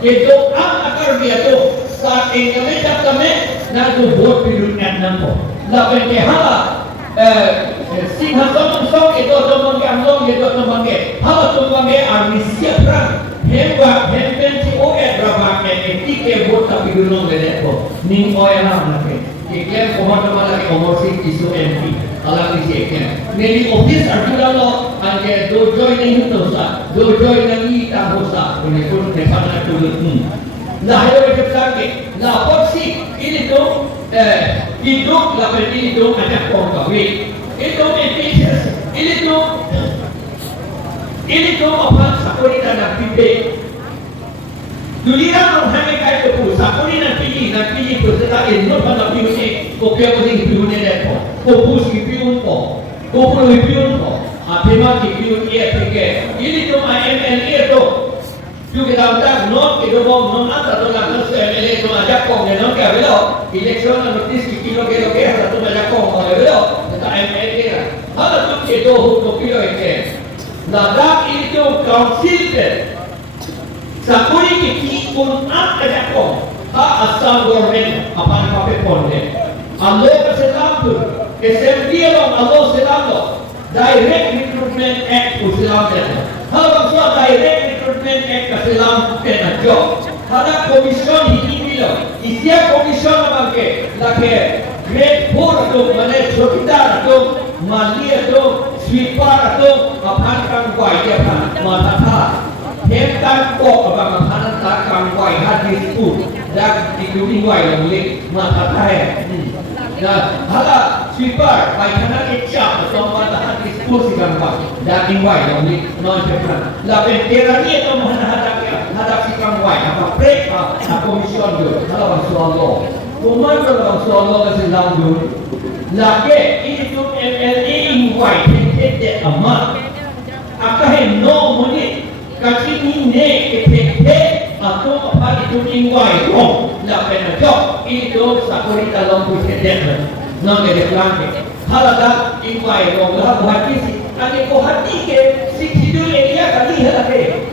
Ito ang akar dia tu sa ating kami tak kami na tu buat pilunan nampo. Laban ke hala sing hasong song ito tomong among ito tomong hala tomong army siapran hemba hemben si oe rabak etike buat tapi gunung lelepo ning oe ham nake iklan komando malaki umur sing isu MP alam ni iklan neli office arjula lo anje dojoy ning hutosa dojoy nang ita hosa kuni pun nepana tulut lah ayo kita lagi lah porsi ini tu hidup lah ini tu ada pengkawi itu efisiensi ini tu apa sakuri dan pibe dunia menghanya kaya tu sakuri dan pibe berserta ilmu pada pibe ni kopiah pusing pibe ni depo kopus pibe po kopul pibe po apema pibe ia peke ini tu MLA tu juga kita non itu non ada tu lah non MLA tu ajak kong non kaya belo election notis kilo satu ajak kong oleh belo kita MLA lah hal tu itu kopiah itu Ladak itu council sakuri ki pun ada kong ha asal government apa apa pun deh Allah keselam tu SMD lo Allah selam lo direct recruitment act usilam deh hal bangsa direct recruitment act keselam kena job ada komison ini lo isia komison bangke lake grade 4 tu mana chokidar tu malia tu sweeper tu apan kang kuai dia pan mata tha hem kan ko abang apan ta kang kuai hadis tu dan dikuni kuai lagi mata tha dan hala sweeper bai kana ke chap so mata hadis tu si kang kuai dan kuai lagi non cepat la pentera ni to mana hada si kang kuai apa break komison tu hala Allah Kuman kalau soal kasi lang dun, lagi itu MLA invite hete amat, akahe no muni kasi ni ne kete atau apa itu invite kong, lagi na job itu sakuri dalam hete non ada pelanggan, halaga invite kong lah hati si, ane ko hati ke si hidul area kali halake,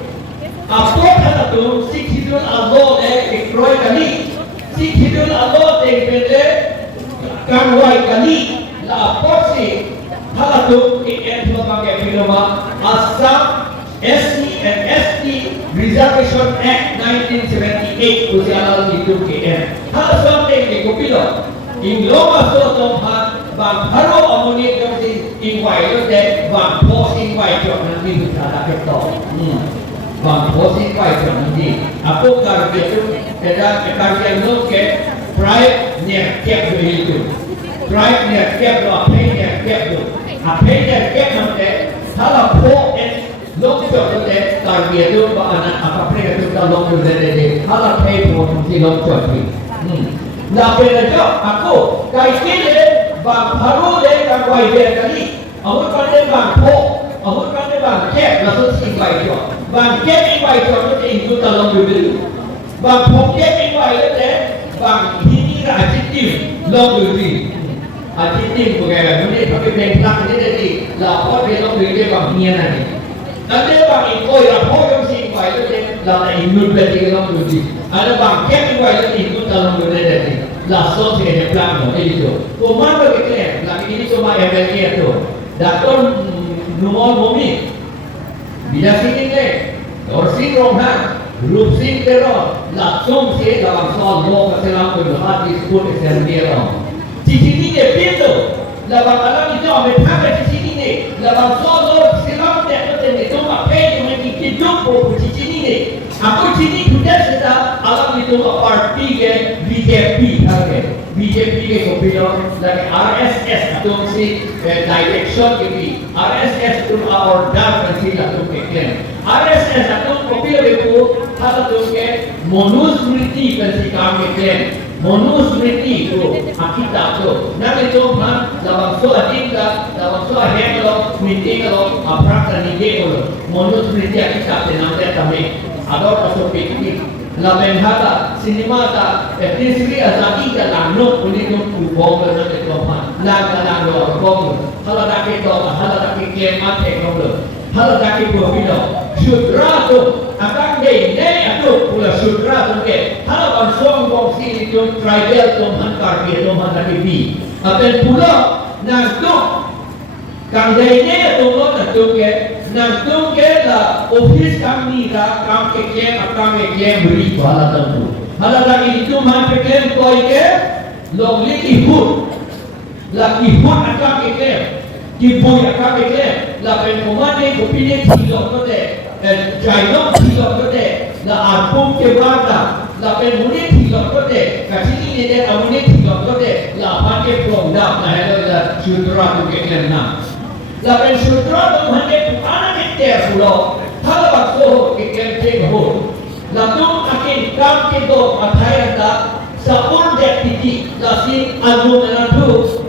apa kata tu si hidul Allah ekroy kali. Si hidul Allah tengpele kangwai kali la porsi halatu in sebagai firma Assam SC and ST Reservation Act 1978 usialan itu KM hal sampai ke kopilo inglo masuk tempat bang haro amuni kamsi ingwai lo de bang pos ingwai jok nanti berada ketok bang posisi kuai nanti aku kerja tu ada kerja itu ke pride ni kiap begitu pride ni kiap tu apa ni kiap nanti kalau po lok tu tu kerja tu anak apa tu kalau tu jadi kalau pay po nanti lok tu lah benda aku kai kini bang baru kan kuai dia kali aku pandai bang po aku pandai bang kiap lalu singkai tu bang kiap ingwai tu itu dalam dulu bang kiap ingwai tu bang ini adjektif long dulu adjektif bukan ini pakai bengkak ni jadi lapor dia long dulu bang nian ni nanti bang ingkoi lapor yang si ingwai tu lah ingkut berarti long dulu ada bang kiap ingwai tu itu dalam dulu jadi langsung si ada plan itu kuman begitu lagi ini cuma MLA tu daton nomor mobil bila sini ke Dorsing Romhan, Rupsing Teror, langsung saya dalam soal law keselam berhati disebut SMDL. Di sini dia pintu, labang alam itu ambil tangan di sini ni, labang soal law keselam dia itu apa yang hidup di sini ni. Aku sini sudah sudah alam itu parti ke BJP harga. BJP ke kopilo lagi RSS atau si direction ke RSS itu order nanti lah tu ke RSS atau kopilo itu ada tu ke monusmriti kan si kami ke monusmriti tu kita tu nanti tu man dalam soal kita dalam soal heklo meeting kalau apa kan ni kalau monusmriti kita tenang kami ada pasal pikir lamen hata sinema ta tisri azadi ka langno uli ko kubong na ke topan laga langno kubong hala dake to hala dake kemat ekno hala dake bobilo sudra to akan de ne atu pula sudra halaman song bong sili yung tribal tumhan karbi tumhan nakibi. Apen pulo na tuk kang dayne tumot na tuke na tuke la office kami ra kam ke beri wala tantu. Halala ini tumhan ke kem koi ke long li ihut la ihut akam ke kem ki boy akam ke kem la pen komane gopine thilo ko de jaino thilo ko de la arpum ke wada la pen muni thilo ko de kachini ne de amune thilo ko de la pa ke plong da na hello la chudra ko ke kem na la pen chudra ko hande ana ke te fulo halaba ko ke kem te ho la tum akin kam ke do athai da sa ur de tiki la sin alu na tu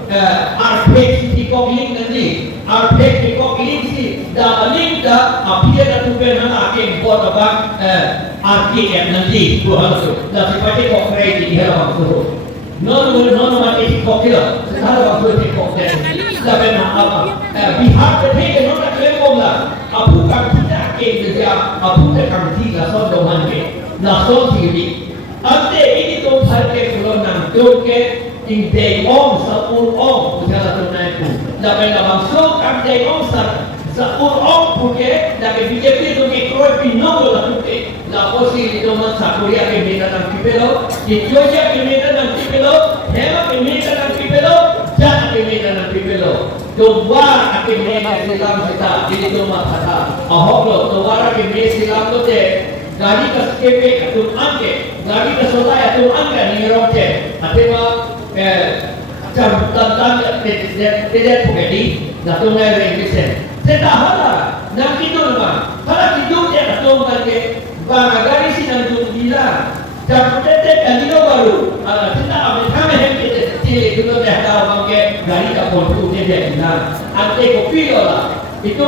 arpek ti ko link nanti arpek ti ko link si da link da apia da tu pe na akin ko da ba arki nanti ko halu da si pa ko krai di hela ko no ma ke ko kilo sa ba ko ti ko de da pe na apa bihar de ke no da kle ko la apu ka kita ke de ya apu te kam ti la so do man ke la so ti ni ante ini tu har ke fulo nang tu ke in day om sa ur om ujala tu nai ku la pe la bang so kam day om sa ur om pu ke la ke BJP tu ke kroi pino la tu ke la posi itu man sa korea ke meta nang pipelo Ethiopia ke meta nang pipelo Hema ke meta nang pipelo Jat ke meta nang pipelo Tuwar ke meta silam kita jadi tu ma kata ahok lo tuwar ke meta silam tu de गाड़ी का स्केपे तुम अंके गाड़ी का सोता है तुम अंके नहीं रोते अथवा जब तंत्र तेरे पुगेटी ना तुम है रेंगिसे सेटा हाला ना किधर ना हाला किधर ते तुम करके बागा गाड़ी सी ना तुम दिला जब ते कलिलो बारू सेटा अमेरिका में है कि तेरे किधर ते हटा होंगे गाड़ी का फोटो दे ना अंते को पियोला itu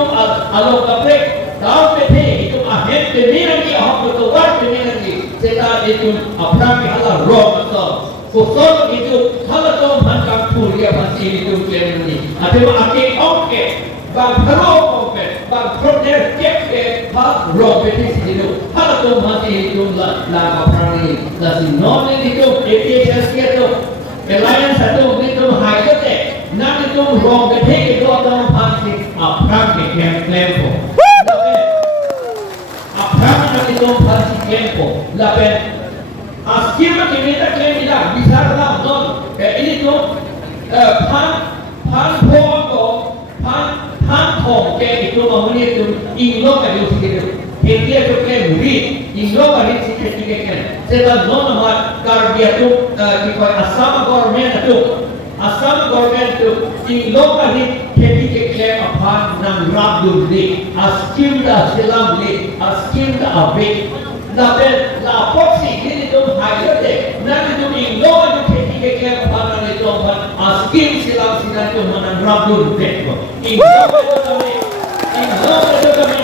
alo kapek tahu pete itu ahem temeragi ahok betul war temeragi seta itu apram ke hala roh betul kusol itu hala tu mankam puria masih itu klemni atau ake oke bang pro oke bang proder keke hal roh pete situ hala tu masih itu la apram ini nasi non itu APHS itu alliance satu itu high te nanti tu roh pete itu orang pasti apram ke klempo apram itu pasti klempo lapen askima ke meta klem ila bisar lah non ini tu pan thong ke itu mahuni itu inglo ka itu sikit dia tu klem rit inglo ka rit sikit kan sebab non amat karbia tu kikoi asam government tu inglo ka rit ke klem apan nang rabdul ni askim da silam ni askim da abik lapen la poksi ini tu hayote nanti tu inglo tu ke klem apan nang itu apan askim silam tu nang rabdul dekko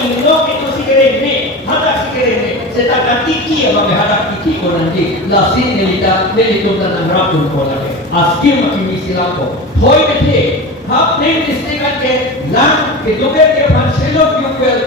inglo itu sikere ni hada sikere ni setakat tiki abang hada tiki ko nanti lasin nelita tu nang rabdul ko lagi askim makimi silam ko hoy bete hap ne district ke lang ke dobe ke panselo pupil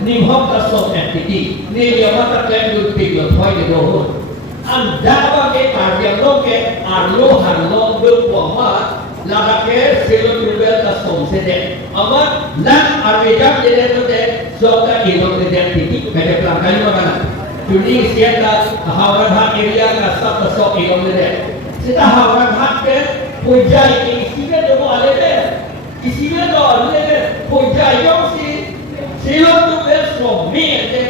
nimhok da so entity ne yamata claim to people hoy de do anda ba ke karya lo ke arlo harlo do poma laga ke selo pupil da so se de ama lang arvejam de to de so ka ilo de entity pede plan kali magana tuni siata hawran area ka sab so ilo de sita hawran ke pujai ke isinya do ale de isinya do ale de pujai yong si silo tu es so me de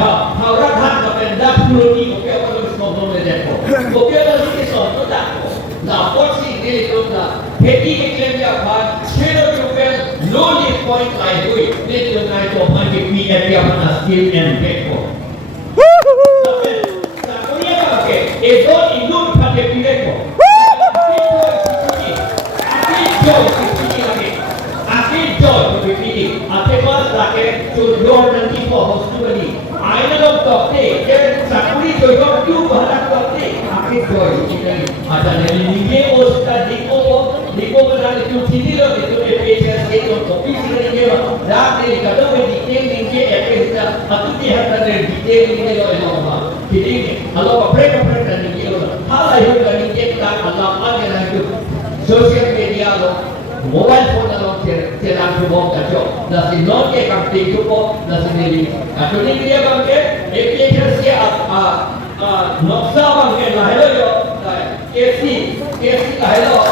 hawran ka penda puloni ko ke ko so no le de ko ke ko si so to da ko na porsi de to da heti ke klemya bad silo tu pe no le point lai hui de to nai to man ke pi at ya man skill and back ko sa ko ye ka ke e do indu ka ke pi ko Joy to be feeding. Ate bas lake to your nanti po hospitality. Aina log dokte. Ke sakuri joy ko tu baharak dokte. Ate joy ini. Ada neli nige osta diko benar itu sini lo itu EPHS itu kopi sini nige lo. Dak ni kado me detail nige EPHS. Atu dia hata detail nige lo Kini kalau mereka ni kilo, hal itu kan kita alam ada lagi sosial media lo, mobile phone lo cerita kubur kacau, nasi non ke kantin kubur nasi ni. Atau ni dia bangke, APHRC noksa bangke lah hello yo, KC lah hello.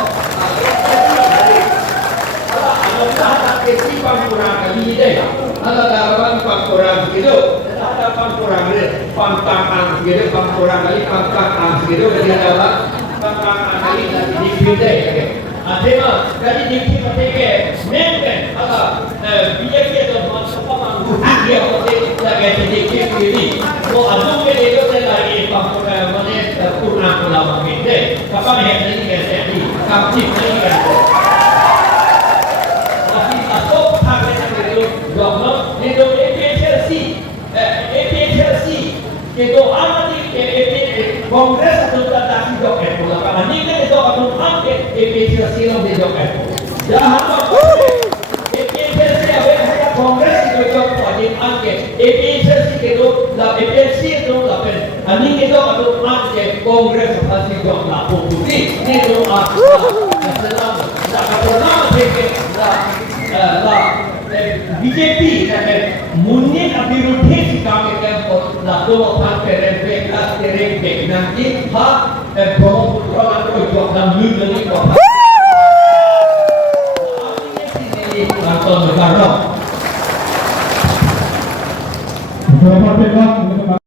Ada KC pangkurang kali deh, ada pangkurang gitu. Ada pangkurang ni, pangkang gitu, pangkurang kali pangkang gitu, jadi ada pangkang kali nanti dipilih. Ada mah, jadi dipilih mereka, mungkin ada biaya tu masuk panggung dia mesti lagi dipilih. So ada mungkin itu lagi pangkurang mana kurang lama gitu. Kapan yang ini kita ni, kapan ini kita. Tapi atau hari ini government itu APHRC itu amati Kongres atau tak dok itu lah. Ini kan itu atau amati APHRC yang dok itu. Jangan APHRC ada Kongres itu dok wajib amati APHRC itu lah APHRC itu lah pen. Ini itu atau amati Kongres pasti dok lah. Putih itu Islam. Tak pernah lah BJP munyin abiruddhi sikam ke la do pan perempe la terempe nanti ha Brahmaputra la ko jok dam lu ni ko ini kantor negara. Beberapa pihak